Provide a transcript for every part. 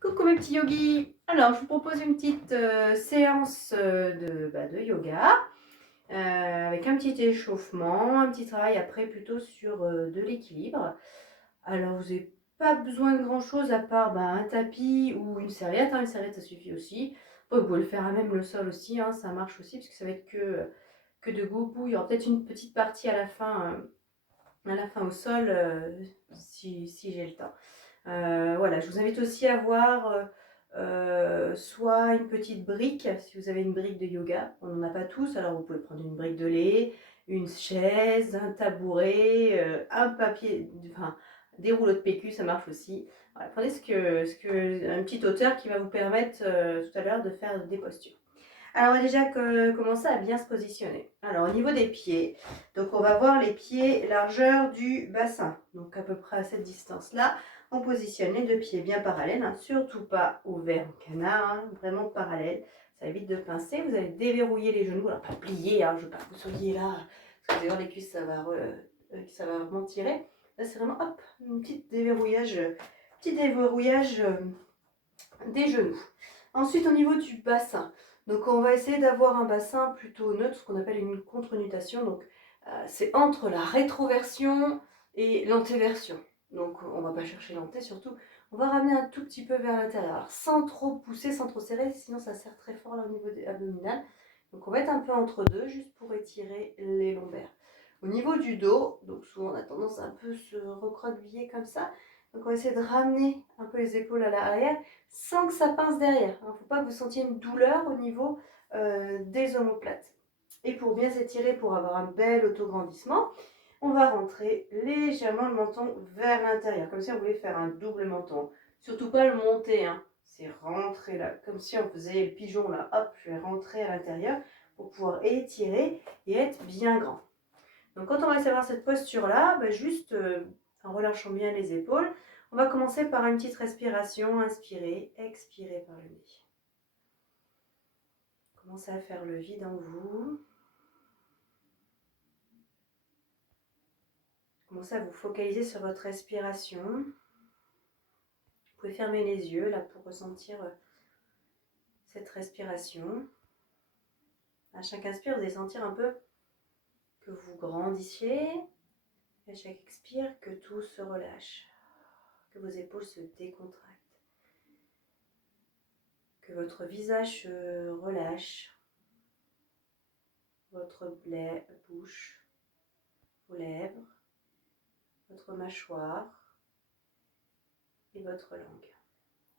Coucou mes petits yogis. Alors, je vous propose une petite séance de yoga avec un petit échauffement, un petit travail après plutôt sur de l'équilibre. Alors, vous n'avez pas besoin de grand-chose à part un tapis ou une serviette. Une serviette, ça suffit aussi. Après, vous pouvez le faire à même le sol aussi, ça marche aussi parce que ça va être que de goupou. Il y aura peut-être une petite partie à la fin au sol si j'ai le temps. Voilà, je vous invite aussi à voir soit une petite brique, si vous avez une brique de yoga. On n'en a pas tous, alors vous pouvez prendre une brique de lait, une chaise, un tabouret, un papier, enfin des rouleaux de PQ, ça marche aussi. Voilà, prenez une petite hauteur qui va vous permettre tout à l'heure de faire des postures. Alors on va déjà commencer à bien se positionner. Alors au niveau des pieds, donc on va voir les pieds largeur du bassin, donc à peu près à cette distance-là. On positionne les deux pieds bien parallèles, surtout pas ouverts en canard, vraiment parallèles. Ça évite de pincer. Vous allez déverrouiller les genoux, alors pas plier, je veux pas que vous soyez là, parce que vous allez voir les cuisses, ça va vraiment tirer. Là c'est vraiment hop, un petit déverrouillage des genoux. Ensuite au niveau du bassin. Donc on va essayer d'avoir un bassin plutôt neutre, ce qu'on appelle une contre-nutation. Donc c'est entre la rétroversion et l'antéversion. Donc on ne va pas chercher l'anté surtout. On va ramener un tout petit peu vers l'intérieur. Alors sans trop pousser, sans trop serrer, sinon ça serre très fort là, au niveau abdominal. Donc on va être un peu entre deux, juste pour étirer les lombaires. Au niveau du dos, donc souvent on a tendance à un peu se recroqueviller comme ça. Donc on va essayer de ramener un peu les épaules à l'arrière sans que ça pince derrière. Il ne faut pas que vous sentiez une douleur au niveau des omoplates. Et pour bien s'étirer, pour avoir un bel autograndissement, on va rentrer légèrement le menton vers l'intérieur, comme si on voulait faire un double menton. Surtout pas le monter, c'est rentrer là, comme si on faisait le pigeon là, hop, je vais rentrer à l'intérieur pour pouvoir étirer et être bien grand. Donc quand on va savoir cette posture-là, juste en relâchant bien les épaules, on va commencer par une petite respiration, inspirer, expirer par le nez. Commencez à faire le vide en vous. Commencez à vous focaliser sur votre respiration. Vous pouvez fermer les yeux là pour ressentir cette respiration. À chaque inspire, vous allez sentir un peu que vous grandissiez. Et à chaque expire, que tout se relâche. Que vos épaules se décontractent. Que votre visage se relâche. Votre bouche, vos lèvres, votre mâchoire et votre langue.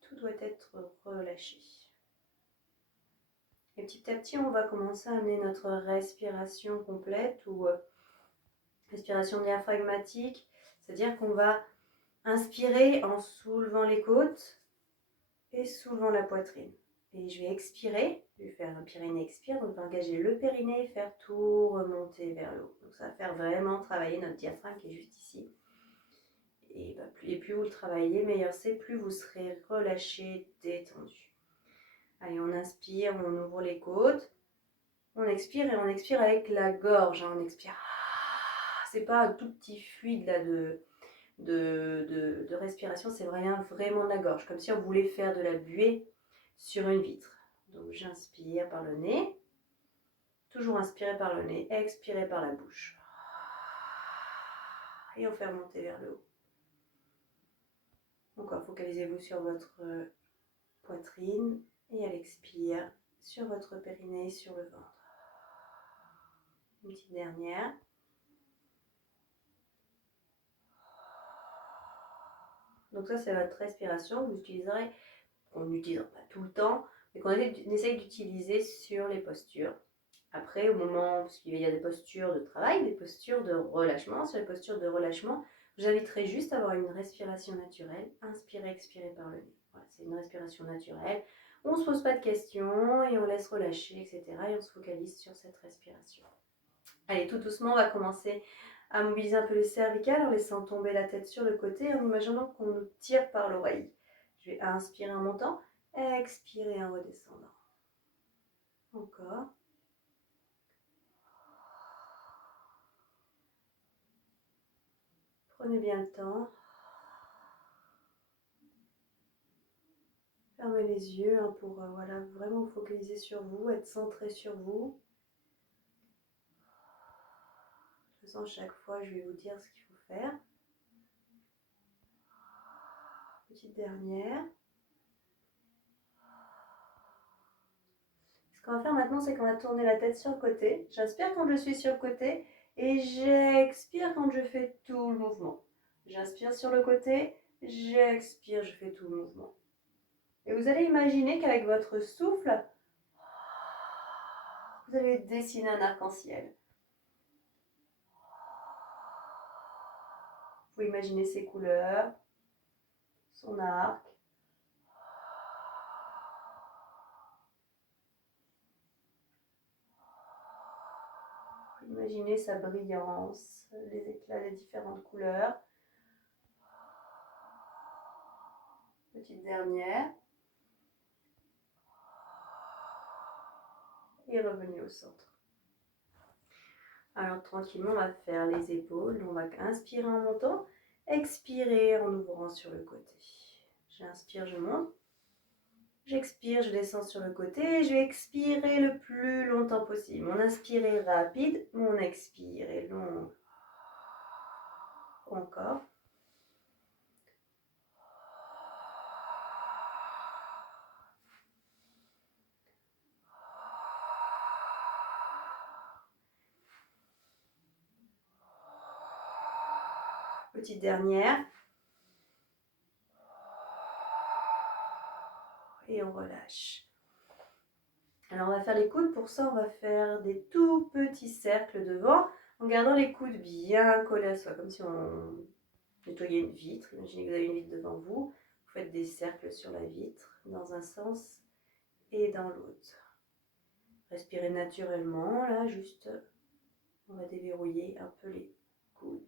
Tout doit être relâché. Et petit à petit, on va commencer à amener notre respiration complète ou respiration diaphragmatique, c'est-à-dire qu'on va inspirer en soulevant les côtes et soulevant la poitrine. Et je vais expirer, je vais faire un périnée expire, donc on va engager le périnée et faire tout remonter vers le haut. Donc ça va faire vraiment travailler notre diaphragme qui est juste ici. Et plus vous le travaillez, meilleur c'est, plus vous serez relâché, détendu. Allez, on inspire, on ouvre les côtes. On expire et on expire avec la gorge. On expire. C'est pas un tout petit fluide là de respiration, c'est vraiment de la gorge. Comme si on voulait faire de la buée sur une vitre. Donc j'inspire par le nez. Toujours inspirer par le nez, expirer par la bouche. Et on fait remonter vers le haut. Encore, focalisez-vous sur votre poitrine et à l'expire sur votre périnée, sur le ventre. Une petite dernière. Donc ça c'est votre respiration, vous utiliserez, qu'on n'utilise pas tout le temps, mais qu'on essaye d'utiliser sur les postures. Après, au moment, parce qu'il y a des postures de travail, des postures de relâchement. Sur les postures de relâchement, j'inviterai juste à avoir une respiration naturelle. Inspirez, expirez par le nez. Voilà, c'est une respiration naturelle. On ne se pose pas de questions et on laisse relâcher, etc. Et on se focalise sur cette respiration. Allez, tout doucement, on va commencer à mobiliser un peu les cervicales en laissant tomber la tête sur le côté, en imaginant qu'on nous tire par l'oreille. Je vais inspirer en montant, expirer en redescendant. Encore. Prenez bien le temps. Fermez les yeux hein, pour voilà, vraiment vous focaliser sur vous, être centré sur vous. De toute façon, chaque fois, je vais vous dire ce qu'il faut faire. Petite dernière. Ce qu'on va faire maintenant, c'est qu'on va tourner la tête sur le côté. J'inspire quand je suis sur le côté et j'expire quand je fais tout le mouvement. J'inspire sur le côté, j'expire, je fais tout le mouvement. Et vous allez imaginer qu'avec votre souffle, vous allez dessiner un arc-en-ciel. Vous pouvez imaginer ses couleurs, son arc. Imaginez sa brillance, les éclats des différentes couleurs. Petite dernière. Et revenez au centre. Alors tranquillement, on va faire les épaules. On va inspirer en montant, expirer en ouvrant sur le côté. J'inspire, je monte. J'expire, je descends sur le côté. Je vais expirer le plus longtemps possible. Mon inspire est rapide, mon expire est long. Encore. Petite dernière. Et on relâche. Alors on va faire les coudes. Pour ça, on va faire des tout petits cercles devant en gardant les coudes bien collés à soi, comme si on nettoyait une vitre. Imaginez que vous avez une vitre devant vous. Vous faites des cercles sur la vitre dans un sens et dans l'autre. Respirez naturellement. Là, juste, on va déverrouiller un peu les coudes.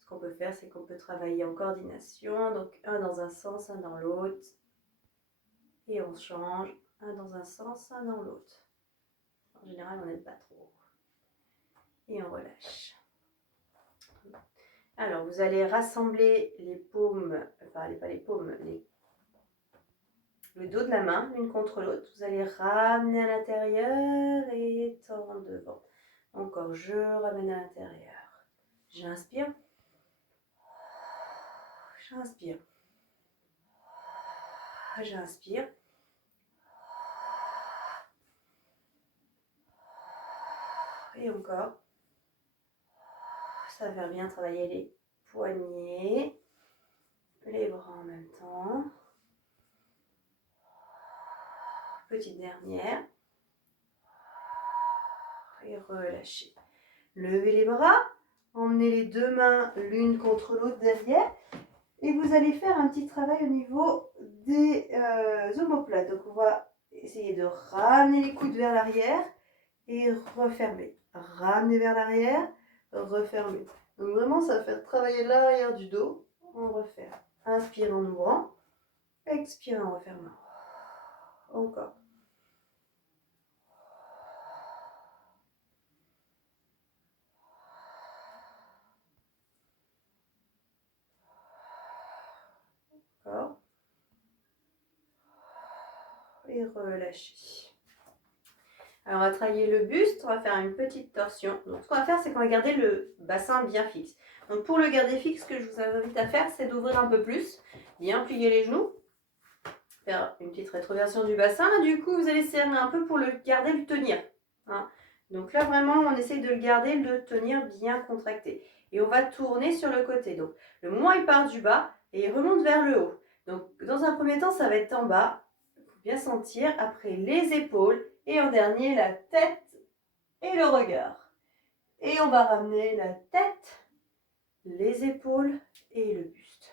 Ce qu'on peut faire, c'est qu'on peut travailler en coordination. Donc, un dans un sens, un dans l'autre. Et on change. Un dans un sens, un dans l'autre. En général, on n'aide pas trop. Et on relâche. Alors, vous allez rassembler les paumes, enfin, pas les paumes, le dos de la main, l'une contre l'autre. Vous allez ramener à l'intérieur et tendre devant. Encore, je ramène à l'intérieur. J'inspire. J'inspire. J'inspire. Et encore. Ça va faire bien travailler les poignets, les bras en même temps. Petite dernière. Et relâchez. Levez les bras, emmenez les deux mains l'une contre l'autre derrière. Et vous allez faire un petit travail au niveau des omoplates. Donc on va essayer de ramener les coudes vers l'arrière et refermer. Ramener vers l'arrière, refermer. Donc vraiment, ça va faire travailler l'arrière du dos. On referme. Inspire en ouvrant. Expire en refermant. Encore. Encore. Et relâchez. Alors, on va travailler le buste, on va faire une petite torsion. Donc, ce qu'on va faire, c'est qu'on va garder le bassin bien fixe. Donc, pour le garder fixe, ce que je vous invite à faire, c'est d'ouvrir un peu plus, bien plier les genoux, faire une petite rétroversion du bassin. Là, du coup, vous allez serrer un peu pour le garder, le tenir. Hein. Donc là, vraiment, on essaye de le garder, de le tenir bien contracté. Et on va tourner sur le côté. Donc, le mouvement, il part du bas et il remonte vers le haut. Donc, dans un premier temps, ça va être en bas. Il faut bien sentir. Après, les épaules. Et en dernier, la tête et le regard. Et on va ramener la tête, les épaules et le buste.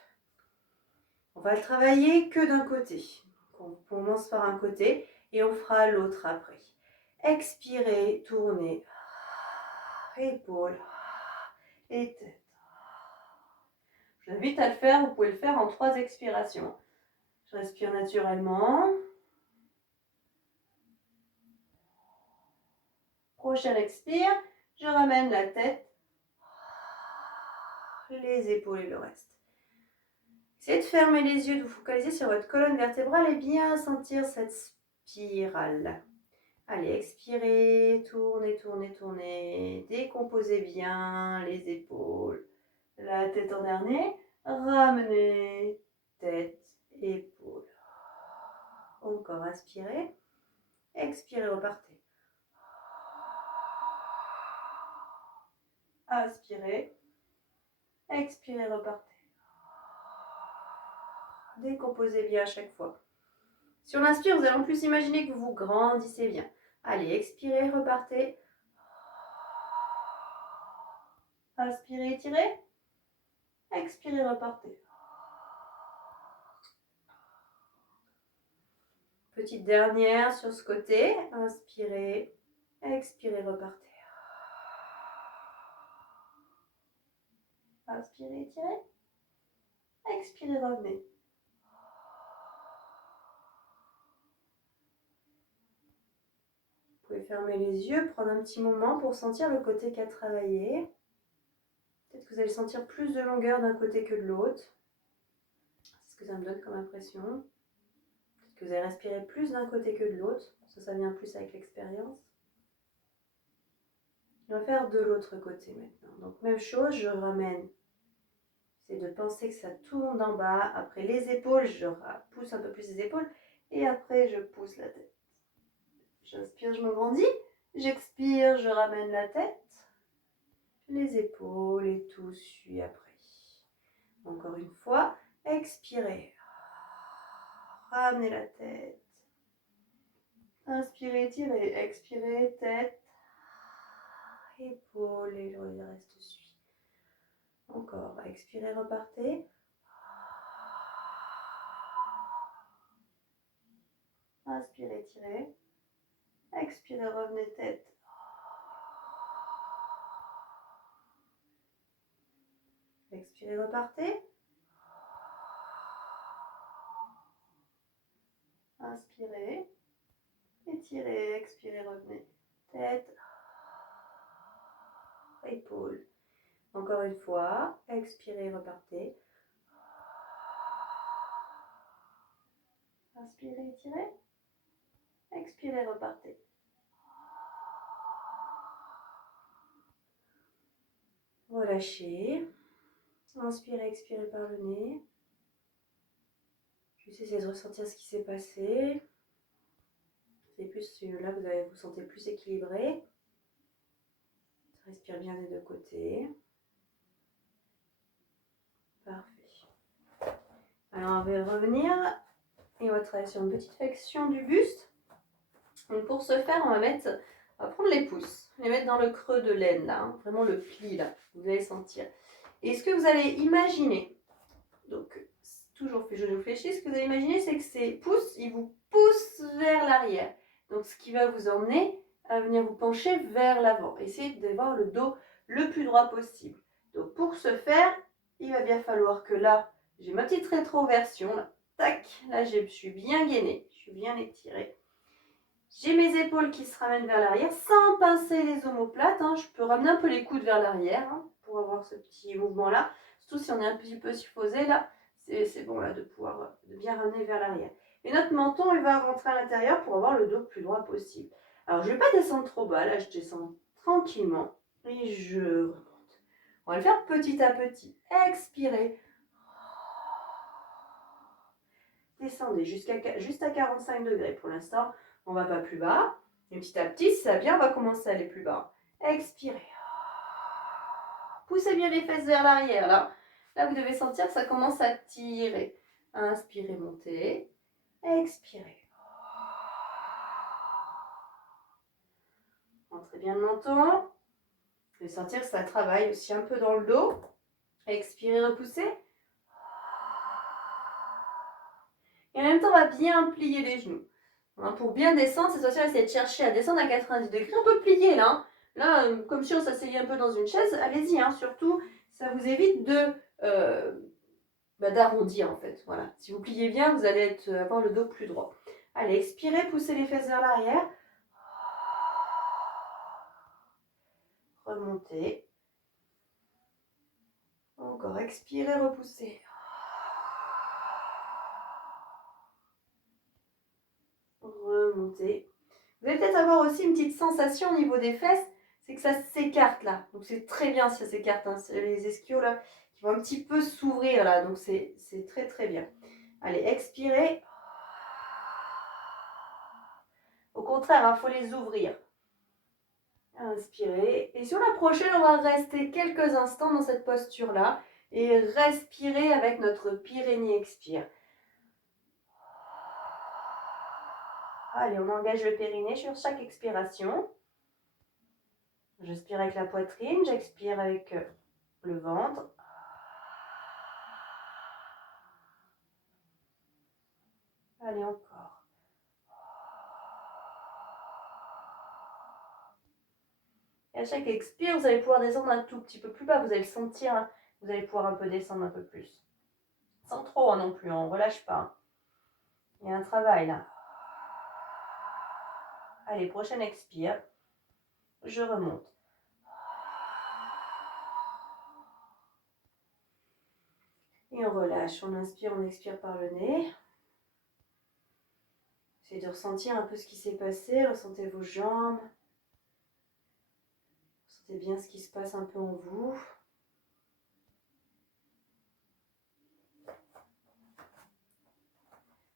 On va le travailler que d'un côté. On commence par un côté et on fera l'autre après. Expirez, tournez. Épaules et tête. Je vous invite à le faire, vous pouvez le faire en 3 expirations. Je respire naturellement. Prochaine expire, je ramène la tête, les épaules et le reste. Essayez de fermer les yeux, de vous focaliser sur votre colonne vertébrale et bien sentir cette spirale. Allez, expirez, tournez, tournez, tournez. Décomposez bien les épaules. La tête en dernier. Ramenez, tête, épaules. Encore, inspirez. Expirez, repartez. Inspirez. Expirez, repartez. Décomposez bien à chaque fois. Si on inspire, vous allez en plus imaginer que vous vous grandissez bien. Allez, expirez, repartez. Inspirez, étirez. Expirez, repartez. Petite dernière sur ce côté. Inspirez, expirez, repartez. Inspirez, étirez. Expirez, revenez. Vous pouvez fermer les yeux, prendre un petit moment pour sentir le côté qui a travaillé. Peut-être que vous allez sentir plus de longueur d'un côté que de l'autre. C'est ce que ça me donne comme impression. Peut-être que vous allez respirer plus d'un côté que de l'autre. Ça vient plus avec l'expérience. On va faire de l'autre côté maintenant. Donc même chose, je ramène. C'est de penser que ça tourne d'en bas. Après les épaules, je pousse un peu plus les épaules. Et après, je pousse la tête. J'inspire, je me grandis. J'expire, je ramène la tête. Les épaules et tout suit après. Encore une fois, expirez. Ramenez la tête. Inspirez, étirez. Expirez, tête. Épaules et le reste suit. Encore, expirez, repartez. Inspirez, étirez. Expirez, revenez tête. Expirez, repartez. Inspirez. Étirez, expirez, revenez. Tête. Épaules. Encore une fois. Expirez, repartez. Inspirez, étirez. Expirez, repartez. Relâchez. Inspirez, expirez par le nez. Juste essayez de ressentir ce qui s'est passé. C'est plus là, vous allez vous sentir plus équilibré. Ça respire bien des deux côtés. Parfait. Alors on va revenir et on va travailler sur une petite flexion du buste. Donc pour ce faire, on va prendre les pouces, les mettre dans le creux de l'aine là, hein, vraiment le pli là, vous allez sentir. Et ce que vous allez imaginer, donc toujours fait genou fléchi, ce que vous allez imaginer, c'est que ces pouces, ils vous poussent vers l'arrière. Donc ce qui va vous emmener à venir vous pencher vers l'avant. Essayez d'avoir le dos le plus droit possible. Donc pour ce faire, il va bien falloir que là, j'ai ma petite rétroversion, là, tac, là je suis bien gainée, je suis bien étirée. J'ai mes épaules qui se ramènent vers l'arrière sans pincer les omoplates. Hein. Je peux ramener un peu les coudes vers l'arrière hein, pour avoir ce petit mouvement-là. Surtout si on est un petit peu supposé, là, c'est bon là, de pouvoir de bien ramener vers l'arrière. Et notre menton, il va rentrer à l'intérieur pour avoir le dos le plus droit possible. Alors, je ne vais pas descendre trop bas. Là, je descends tranquillement et je remonte. On va le faire petit à petit. Expirez. Descendez juste à 45 degrés pour l'instant. On ne va pas plus bas. Et petit à petit, si ça va bien, on va commencer à aller plus bas. Expirez. Poussez bien les fesses vers l'arrière. Là, vous devez sentir que ça commence à tirer. Inspirez, montez. Expirez. Rentrez bien le menton. Vous allez sentir que ça travaille aussi un peu dans le dos. Expirez, repoussez. Et en même temps, on va bien plier les genoux. Pour bien descendre, cette fois-ci, on va essayer de chercher à descendre à 90 degrés. On peut plier là. Hein. Là, comme si on s'asseyait un peu dans une chaise, allez-y. Hein. Surtout, ça vous évite d'arrondir en fait. Voilà. Si vous pliez bien, vous allez avoir le dos plus droit. Allez, expirez, poussez les fesses vers l'arrière. Remontez. Encore, expirez, repoussez. remonter. Vous allez peut-être avoir aussi une petite sensation au niveau des fesses, c'est que ça s'écarte là. Donc c'est très bien si ça s'écarte, hein. C'est les ischios là qui vont un petit peu s'ouvrir là. Donc c'est très très bien. Allez, expirez. Au contraire, il faut les ouvrir. Inspirez. Et sur la prochaine, on va rester quelques instants dans cette posture-là et respirer avec notre Pyrénées expire. Allez, on engage le périnée sur chaque expiration. J'inspire avec la poitrine, j'expire avec le ventre. Allez, encore. Et à chaque expire, vous allez pouvoir descendre un tout petit peu plus bas. Vous allez le sentir, hein. Vous allez pouvoir un peu descendre un peu plus. Sans trop non plus, on ne relâche pas. Il y a un travail là. Allez, prochaine expire. Je remonte. Et on relâche. On inspire, on expire par le nez. Essayez de ressentir un peu ce qui s'est passé. Ressentez vos jambes. Ressentez bien ce qui se passe un peu en vous.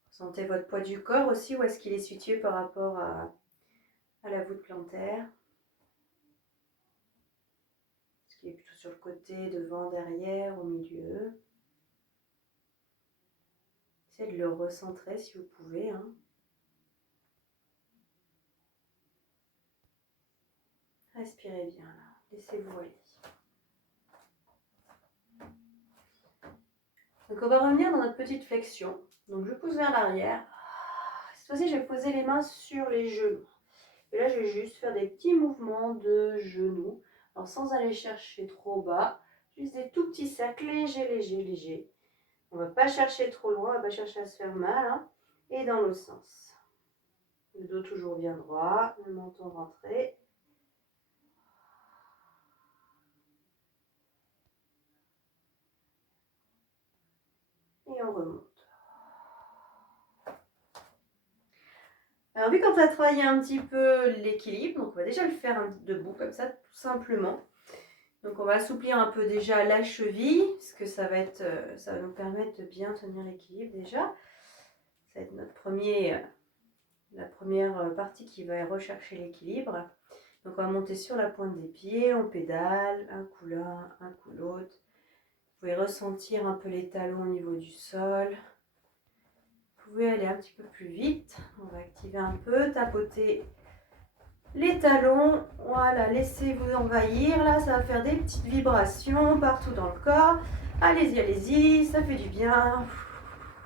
Sentez votre poids du corps aussi, où est-ce qu'il est situé par rapport à la voûte plantaire. Est-ce qu'il est plutôt sur le côté, devant, derrière, au milieu? Essayez de le recentrer si vous pouvez, hein. Respirez bien là, laissez-vous aller. Donc on va revenir dans notre petite flexion. Donc je pousse vers l'arrière. Cette fois-ci, je vais poser les mains sur les genoux. Et là, je vais juste faire des petits mouvements de genoux. Alors sans aller chercher trop bas, juste des tout petits cercles légers, légers, légers. On ne va pas chercher trop loin, on ne va pas chercher à se faire mal, hein. Et dans l'autre sens. Le dos toujours bien droit, le menton rentré. Et on remonte. Alors vu qu'on a travaillé un petit peu l'équilibre, donc on va déjà le faire debout comme ça, tout simplement. Donc on va assouplir un peu déjà la cheville, parce que ça va nous permettre de bien tenir l'équilibre déjà. Ça va être la première partie qui va rechercher l'équilibre. Donc on va monter sur la pointe des pieds, on pédale, un coup l'un, un coup l'autre. Vous pouvez ressentir un peu les talons au niveau du sol. Vous pouvez aller un petit peu plus vite. On va activer un peu, tapoter les talons. Voilà, laissez-vous envahir. Là, ça va faire des petites vibrations partout dans le corps. Allez-y, allez-y, ça fait du bien.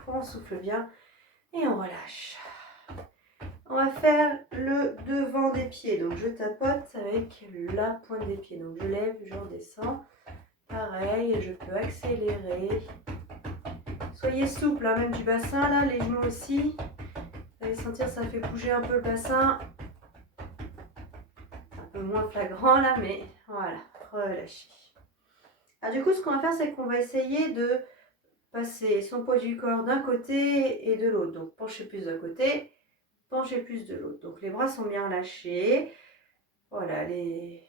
On souffle bien et on relâche. On va faire le devant des pieds. Donc, je tapote avec la pointe des pieds. Donc, je lève, je redescends. Pareil, je peux accélérer. Soyez souple, hein, même du bassin, là, les genoux aussi. Vous allez sentir, ça fait bouger un peu le bassin. Un peu moins flagrant, là, mais voilà, relâchez. Alors, du coup, ce qu'on va faire, c'est qu'on va essayer de passer son poids du corps d'un côté et de l'autre. Donc, penchez plus d'un côté, penchez plus de l'autre. Donc, les bras sont bien lâchés. Voilà, et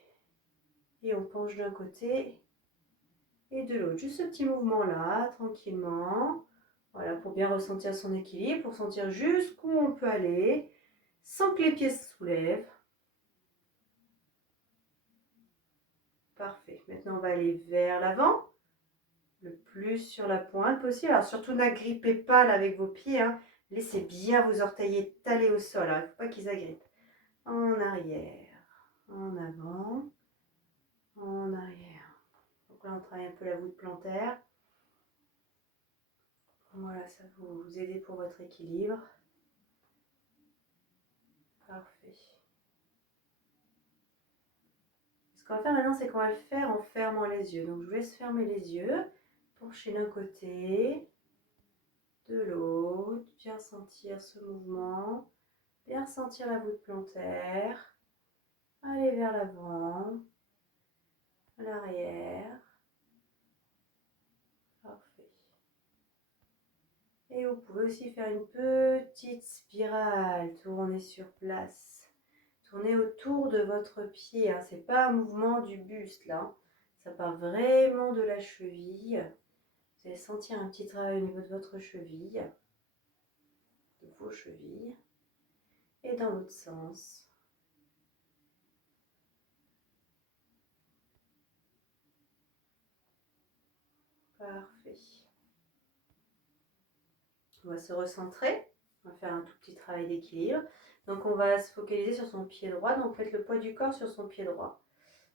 on penche d'un côté et de l'autre. Juste ce petit mouvement-là, tranquillement. Voilà, pour bien ressentir son équilibre, pour sentir jusqu'où on peut aller, sans que les pieds se soulèvent. Parfait. Maintenant, on va aller vers l'avant, le plus sur la pointe possible. Alors, surtout, n'agrippez pas là avec vos pieds, hein. Laissez bien vos orteils étalés au sol, hein. Il ne faut pas qu'ils agrippent. En arrière, en avant, en arrière. Donc là, on travaille un peu la voûte plantaire. Voilà, ça va vous aider pour votre équilibre. Parfait. Ce qu'on va faire maintenant, c'est qu'on va le faire en fermant les yeux. Donc, je vous laisse fermer les yeux, pencher d'un côté, de l'autre, bien sentir ce mouvement, bien sentir la voûte plantaire, aller vers l'avant, à l'arrière. Parfait. Et vous pouvez aussi faire une petite spirale, tourner sur place. Tournez autour de votre pied, hein. Ce n'est pas un mouvement du buste là. Ça part vraiment de la cheville. Vous allez sentir un petit travail au niveau de votre cheville, de vos chevilles. Et dans l'autre sens. Parfait. On va se recentrer. On va faire un tout petit travail d'équilibre. Donc on va se focaliser sur son pied droit. Donc faites le poids du corps sur son pied droit.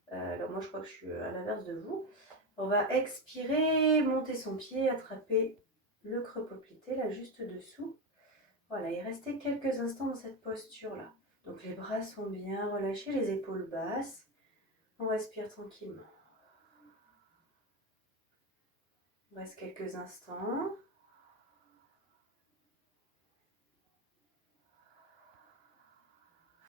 Alors moi je crois que je suis à l'inverse de vous. On va expirer, monter son pied, attraper le creux poplité là juste dessous. Voilà, et rester quelques instants dans cette posture-là. Donc les bras sont bien relâchés, les épaules basses. On respire tranquillement. On reste quelques instants.